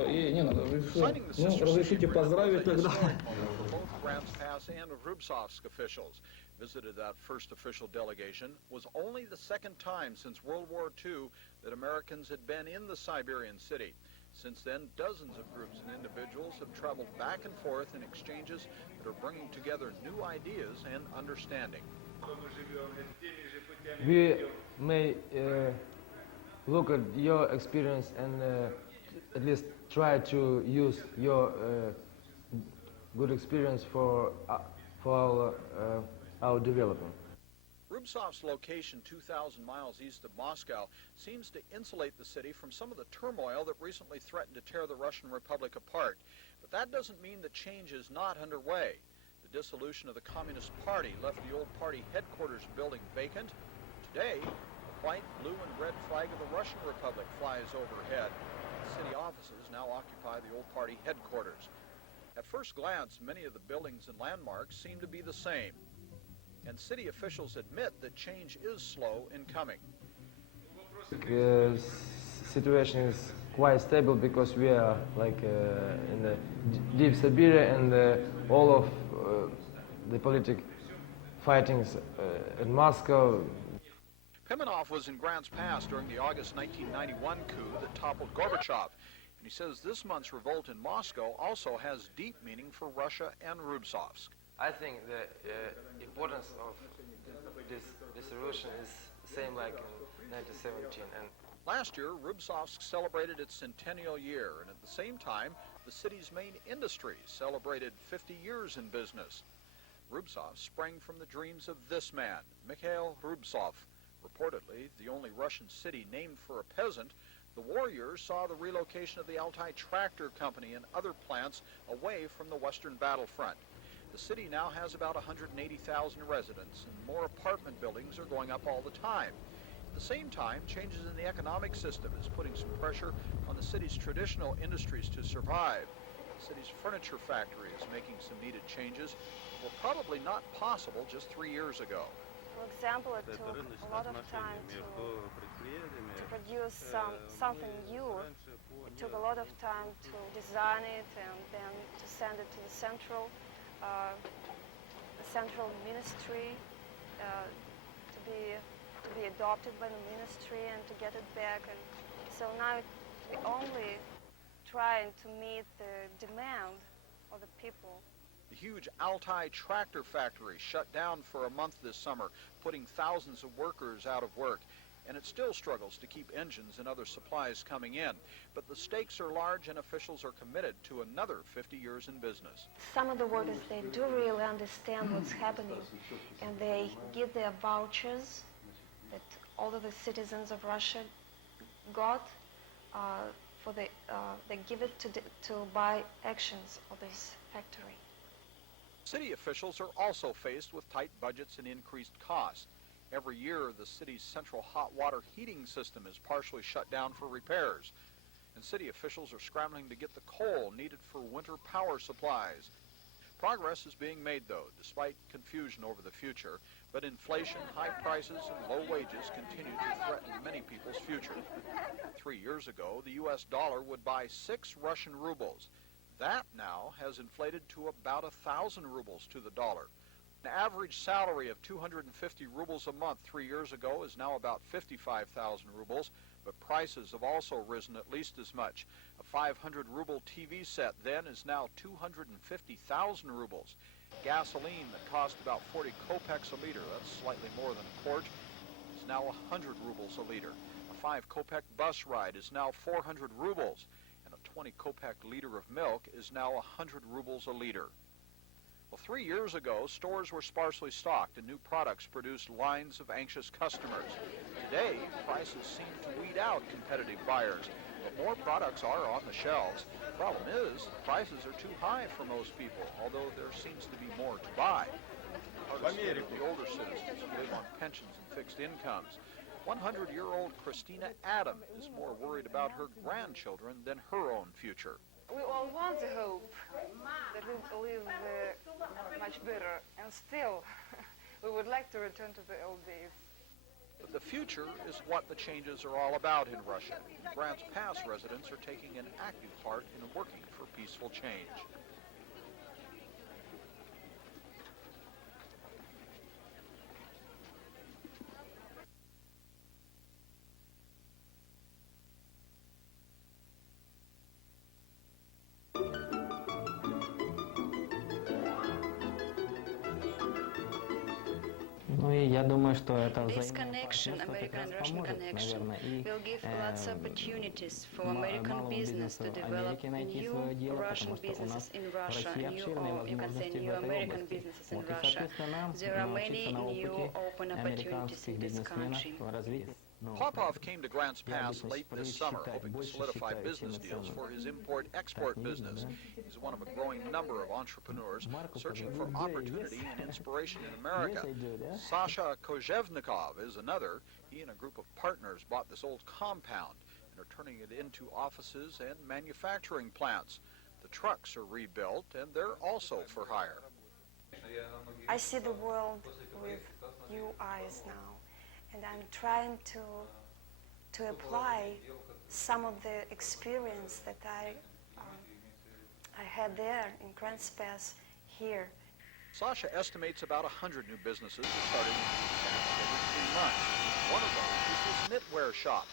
все, и не надо, вы что? Signing the Ну, sister разрешите city agreement поздравить was a тогда. historic moment for both Grants Pass and Rubtsovsk officials. Visited that first official delegation. Was only the second time since World War II that Americans had been in the Siberian city. Since then, dozens of groups and individuals have traveled back and forth in exchanges that are bringing together new ideas and understanding. We may look at your experience and at least try to use your good experience for our development. Rubtsovsk's location 2,000 miles east of Moscow seems to insulate the city from some of the turmoil that recently threatened to tear the Russian Republic apart. But that doesn't mean that change is not underway. The dissolution of the Communist Party left the old party headquarters building vacant. Today, the white, blue, and red flag of the Russian Republic flies overhead. City offices now occupy the old party headquarters. At first glance, many of the buildings and landmarks seem to be the same. And city officials admit that change is slow in coming. The situation is quite stable because we are like in the deep Siberia, and all of the political fightings in Moscow. Pimenov was in Grants Pass during the August 1991 coup that toppled Gorbachev. And he says this month's revolt in Moscow also has deep meaning for Russia and Rubtsovsk. I think the importance of this revolution is the same like in 1917. And last year, Rubtsovsk celebrated its centennial year, and at the same time, the city's main industries celebrated 50 years in business. Rubtsovsk sprang from the dreams of this man, Mikhail Rubtsov. Reportedly, the only Russian city named for a peasant, the war years saw the relocation of the Altai Tractor Company and other plants away from the western battlefront. The city now has about 180,000 residents, and more apartment buildings are going up all the time. At the same time, changes in the economic system is putting some pressure on the city's traditional industries to survive. The city's furniture factory is making some needed changes that were probably not possible just 3 years ago. For example, it took a lot of time to produce something new. It took a lot of time to design it and then to send it to the central ministry to be adopted by the ministry and to get it back. And so now we're only trying to meet the demand of the people. The huge Altai Tractor Factory shut down for a month this summer, putting thousands of workers out of work. And it still struggles to keep engines and other supplies coming in. But the stakes are large, and officials are committed to another 50 years in business. Some of the workers, they do really understand what's happening, and they give their vouchers that all of the citizens of Russia got. They give it to buy actions of this factory. City officials are also faced with tight budgets and increased costs. Every year, the city's central hot water heating system is partially shut down for repairs. And city officials are scrambling to get the coal needed for winter power supplies. Progress is being made, though, despite confusion over the future. But inflation, high prices, and low wages continue to threaten many people's future. 3 years ago, the U.S. dollar would buy 6 Russian rubles. That now has inflated to about 1,000 rubles to the dollar. An average salary of 250 rubles a month 3 years ago is now about 55,000 rubles, but prices have also risen at least as much. A 500 ruble TV set then is now 250,000 rubles. Gasoline that cost about 40 kopecks a liter, that's slightly more than a quart, is now 100 rubles a liter. A 5 kopeck bus ride is now 400 rubles, and a 20 kopeck liter of milk is now 100 rubles a liter. Well, 3 years ago, stores were sparsely stocked and new products produced lines of anxious customers. Today, prices seem to weed out competitive buyers, but more products are on the shelves. The problem is, prices are too high for most people, although there seems to be more to buy. Hardest hit are the older citizens who live on pensions and fixed incomes. 100-year-old Christina Adam is more worried about her grandchildren than her own future. We all want the hope that we will live much better, and still we would like to return to the old days. But the future is what the changes are all about in Russia. Grants Pass residents are taking an active part in working for peaceful change. Ну и я думаю, что это This взаимное connection, партнерство как American раз and Russian поможет, connection, наверное, и will give lots of opportunities for American малому business to бизнесу develop Америки найти new свое дело, Russian потому что у нас businesses in в Russia, России new, обширные or you can say возможности в new этой American области. businesses in Вот, и, Russia. соответственно, нам There are научиться many на new опыте open opportunities американских in this бизнесменов country. в развитии. Ну, Popov came to Grants Я Pass обычно late this привык summer, считать, hoping to больше solidify считаю, business чем deals ценным. for his import-export Так не business. видно, да? He's one of a growing number of entrepreneurs Marcus, searching как for бы, opportunity yes. and inspiration in America. Yes, I do, да? Sasha Kozhevnikov is another. He and a group of partners bought this old compound and are turning it into offices and manufacturing plants. The trucks are rebuilt, and they're also for hire. I see the world with new eyes now, and I'm trying to apply some of the experience that I had there in Grants Pass here. Sasha estimates about 100 new businesses are starting every 3 months. One of those is his knitwear shop.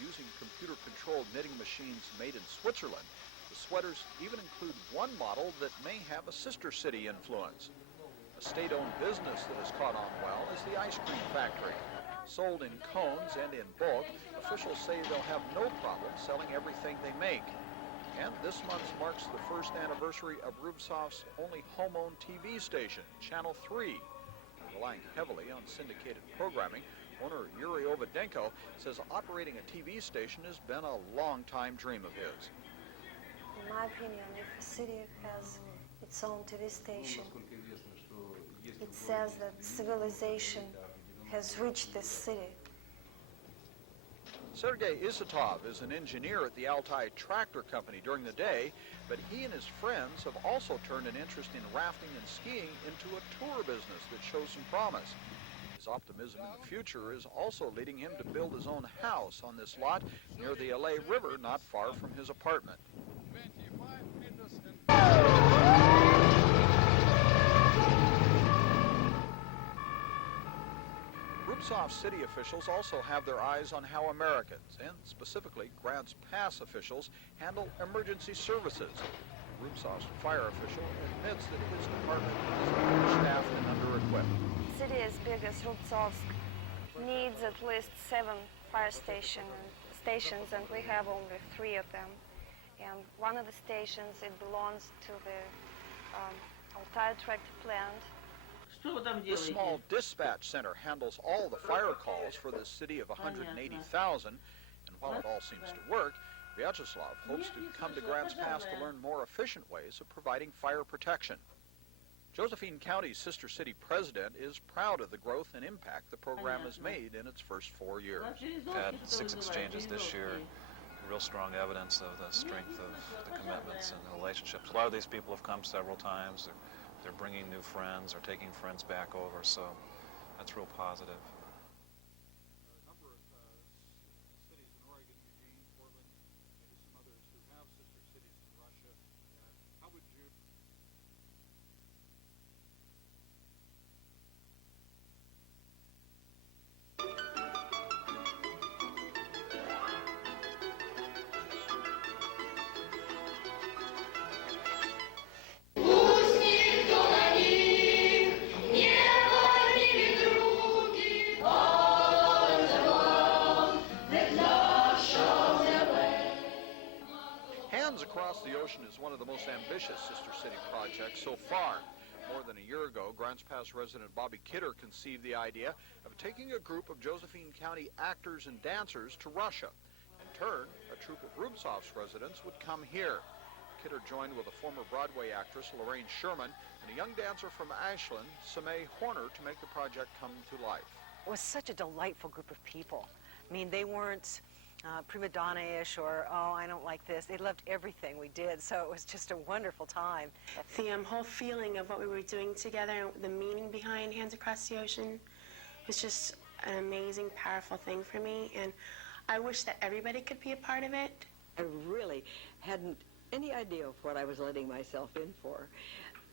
Using computer-controlled knitting machines made in Switzerland, the sweaters even include one model that may have a sister city influence. A state-owned business that has caught on well is the ice cream factory. Sold in cones and in bulk, officials say they'll have no problem selling everything they make. And this month marks the first anniversary of Rubtsovsk's only home-owned TV station, Channel 3. Relying heavily on syndicated programming, owner Yuri Overdenko says operating a TV station has been a long-time dream of his. In my opinion, if a city has its own TV station, it says that civilization has reached this city. Sergei Isatov is an engineer at the Altai Tractor Company during the day, but he and his friends have also turned an interest in rafting and skiing into a tour business that shows some promise. His optimism in the future is also leading him to build his own house on this lot near the LA River, not far from his apartment. Rubtsovsk city officials also have their eyes on how Americans, and specifically Grants Pass officials, handle emergency services. A Rubtsovsk fire official admits that his department is understaffed and under-equipped. A city as big as Rubtsovsk needs at least 7 fire stations, and we have only 3 of them. And one of the stations, it belongs to the Altai tractor plant. This small dispatch center handles all the fire calls for this city of 180,000, and while it all seems to work, Vyacheslav hopes to come to Grants Pass to learn more efficient ways of providing fire protection. Josephine County's sister city president is proud of the growth and impact the program has made in its first 4 years. We've had 6 exchanges this year, real strong evidence of the strength of the commitments and the relationships. A lot of these people have come several times. They're bringing new friends or taking friends back over, so that's real positive. A number of cities in Oregon, Eugene, Portland, maybe some others who have sister cities in Russia. How would you... Hands Across the Ocean is one of the most ambitious sister city projects so far. More than a year ago, Grants Pass resident Bobby Kidder conceived the idea of taking a group of Josephine County actors and dancers to Russia. In turn, a troupe of Rubtsovsk residents would come here. Kidder joined with a former Broadway actress, Lorraine Sherman, and a young dancer from Ashland, Samay Horner, to make the project come to life. It was such a delightful group of people. I mean, they weren't prima donna-ish or, oh, I don't like this. They loved everything we did, so it was just a wonderful time. The whole feeling of what we were doing together, the meaning behind Hands Across the Ocean, was just an amazing, powerful thing for me, and I wish that everybody could be a part of it. I really hadn't any idea of what I was letting myself in for.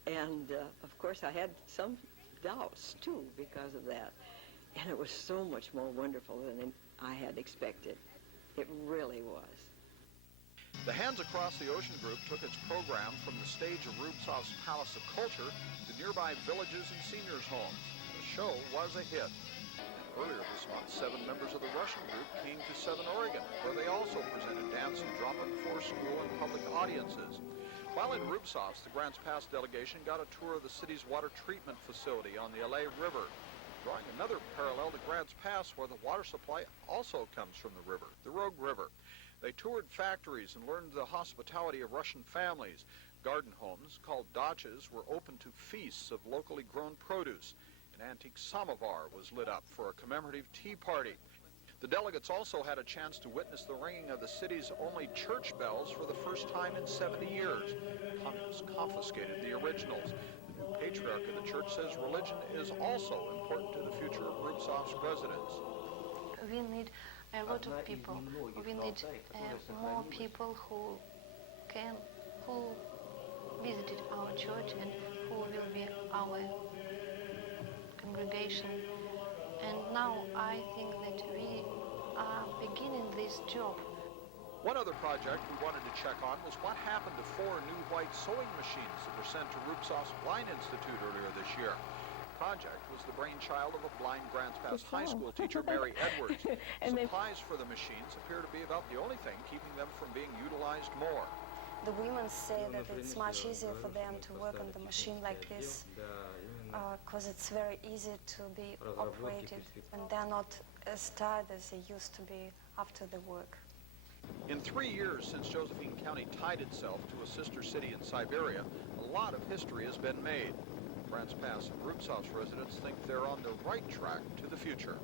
And of course I had some doubts too because of that. And it was so much more wonderful than I had expected. It really was. The Hands Across the Ocean group took its program from the stage of Rubtsovsk Palace of Culture to nearby villages and seniors' homes. The show was a hit. Earlier this month, 7 members of the Russian group came to Southern Oregon, where they also presented dance and drama before school and public audiences. While in Rubtsovsk, the Grants Pass delegation got a tour of the city's water treatment facility on the LA River, drawing another parallel to Grants Pass, where the water supply also comes from the river, the Rogue River. They toured factories and learned the hospitality of Russian families. Garden homes, called dachas, were open to feasts of locally grown produce. An antique samovar was lit up for a commemorative tea party. The delegates also had a chance to witness the ringing of the city's only church bells for the first time in 70 years. Communists confiscated the originals. The new patriarch of the church says religion is also important to the future of Rubtsovsk residents. We need a lot of people. We need more people who visited our church and who will be our congregation. And now I think that we are beginning this job. One other project we wanted to check on was what happened to 4 new white sewing machines that were sent to Rubtsovsk Blind Institute earlier this year. The project was the brainchild of a blind Grants Pass high school teacher, Mary Edwards. Supplies for the machines appear to be about the only thing keeping them from being utilized more. The women say that it's much easier for them to work on the machine like this because it's very easy to be operated and they're not as tired as they used to be after the work. In 3 years since Josephine County tied itself to a sister city in Siberia, a lot of history has been made. Grants Pass and Rubtsovsk residents think they're on the right track to the future.